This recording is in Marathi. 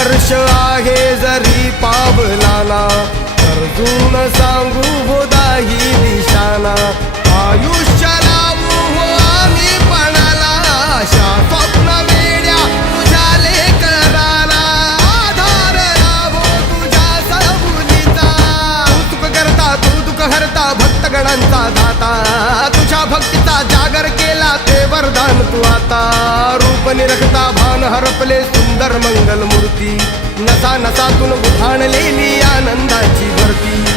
हर्ष आहे जरी पावलाना, अर्जुन सांगू बोधाही दिशाना. आयुष्य लावू हो आम्ही पणाला, आशा स्वप्न वेड्या तुझ्या लेकराला. आधार लाभो तुझ्या सबुलीचा, कौतुक करता तू दुःख हरता भक्तगणांचा दाता. तुझ्या भक्तीचा जागर केला ते वरदान तू आता. रूप निरखता भान हरपले सुंदर मंगल मूर्ती, नसा नसातून उधाणलेली आनंदाची भरती.